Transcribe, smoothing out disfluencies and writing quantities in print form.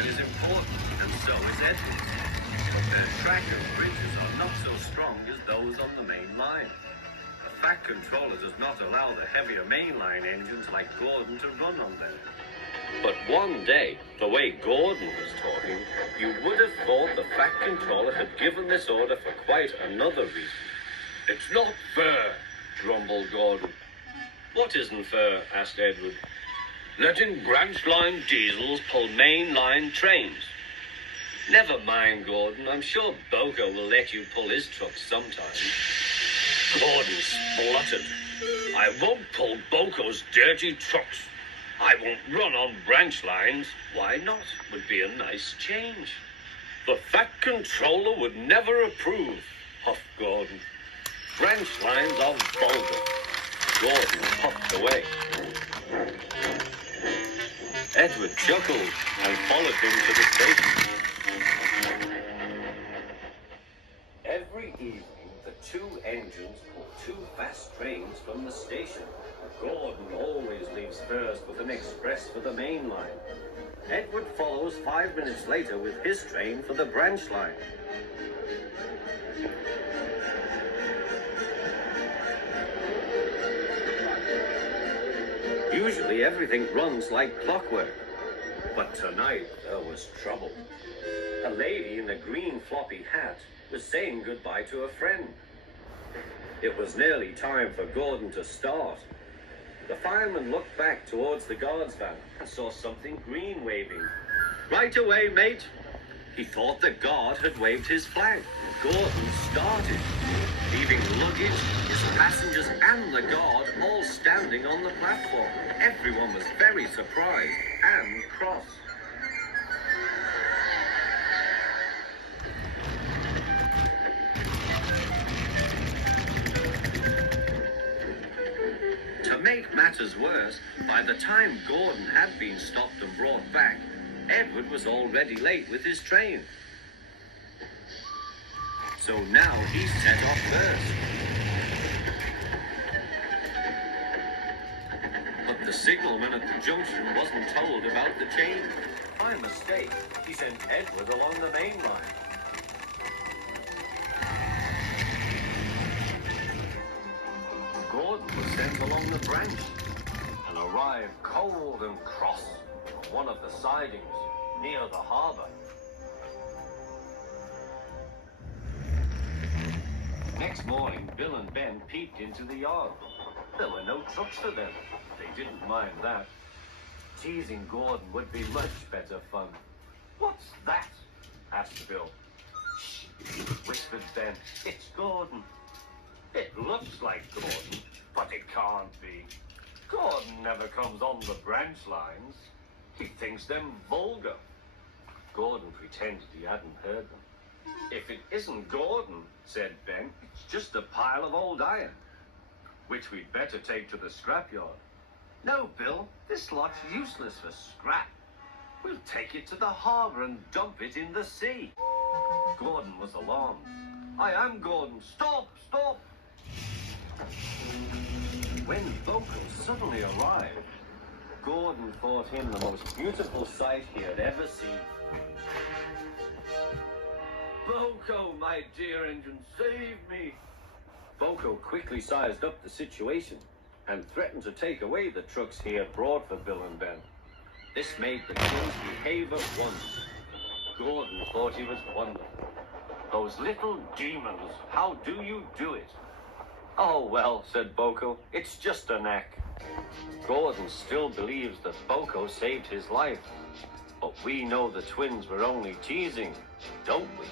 line is important, and so is Edward's. But their track and bridges are not so strong as those on the main line. The Fat Controller does not allow the heavier mainline engines like Gordon to run on them. But one day, the way Gordon was talking, you would have thought the Fat Controller had given this order for quite another reason. It's not fair, grumbled Gordon. What isn't fair? Asked Edward. Letting branch line diesels pull main line trains. Never mind, Gordon. I'm sure Boko will let you pull his truck sometime. Gordon spluttered. I won't pull Boko's dirty trucks. I won't run on branch lines. Why not? Would be a nice change. The Fat Controller would never approve, huffed Gordon. Branch lines are vulgar. Gordon puffed away. Edward chuckled and followed him to the station. Every evening, the two engines pull two fast trains from the station. Gordon always leaves first with an express for the main line. Edward follows 5 minutes later with his train for the branch line. Usually everything runs like clockwork, but tonight there was trouble. A lady in a green floppy hat was saying goodbye to a friend. It was nearly time for Gordon to start. The fireman looked back towards the guard's van and saw something green waving. Right away, mate. He thought the guard had waved his flag. Gordon started, leaving luggage, his passengers and the guard all standing on the platform. Everyone was very surprised and cross. To make matters worse, by the time Gordon had been stopped and brought back, Edward was already late with his train. So now he set off first. But the signalman at the junction wasn't told about the change. By mistake, he sent Edward along the main line. Gordon was sent along the branch and arrived cold and cross on one of the sidings near the harbour. Next morning, Bill and Ben peeped into the yard. There were no trucks for them. They didn't mind that. Teasing Gordon would be much better fun. What's that? Asked Bill. Shh, whispered Ben. It's Gordon. It looks like Gordon, but it can't be. Gordon never comes on the branch lines. He thinks them vulgar. Gordon pretended he hadn't heard them. If it isn't Gordon, said Ben, it's just a pile of old iron, which we'd better take to the scrapyard. No, Bill, this lot's useless for scrap. We'll take it to the harbour and dump it in the sea. Gordon was alarmed. I am Gordon. Stop, stop! When Boko suddenly arrived, Gordon thought him the most beautiful sight he had ever seen. Boko, my dear engine, save me! Boko quickly sized up the situation and threatened to take away the trucks he had brought for Bill and Ben. This made the kids behave at once. Gordon thought he was wonderful. Those little demons, how do you do it? Oh, well, said Boko, it's just a knack. Gordon still believes that Boko saved his life, but we know the twins were only teasing, don't we?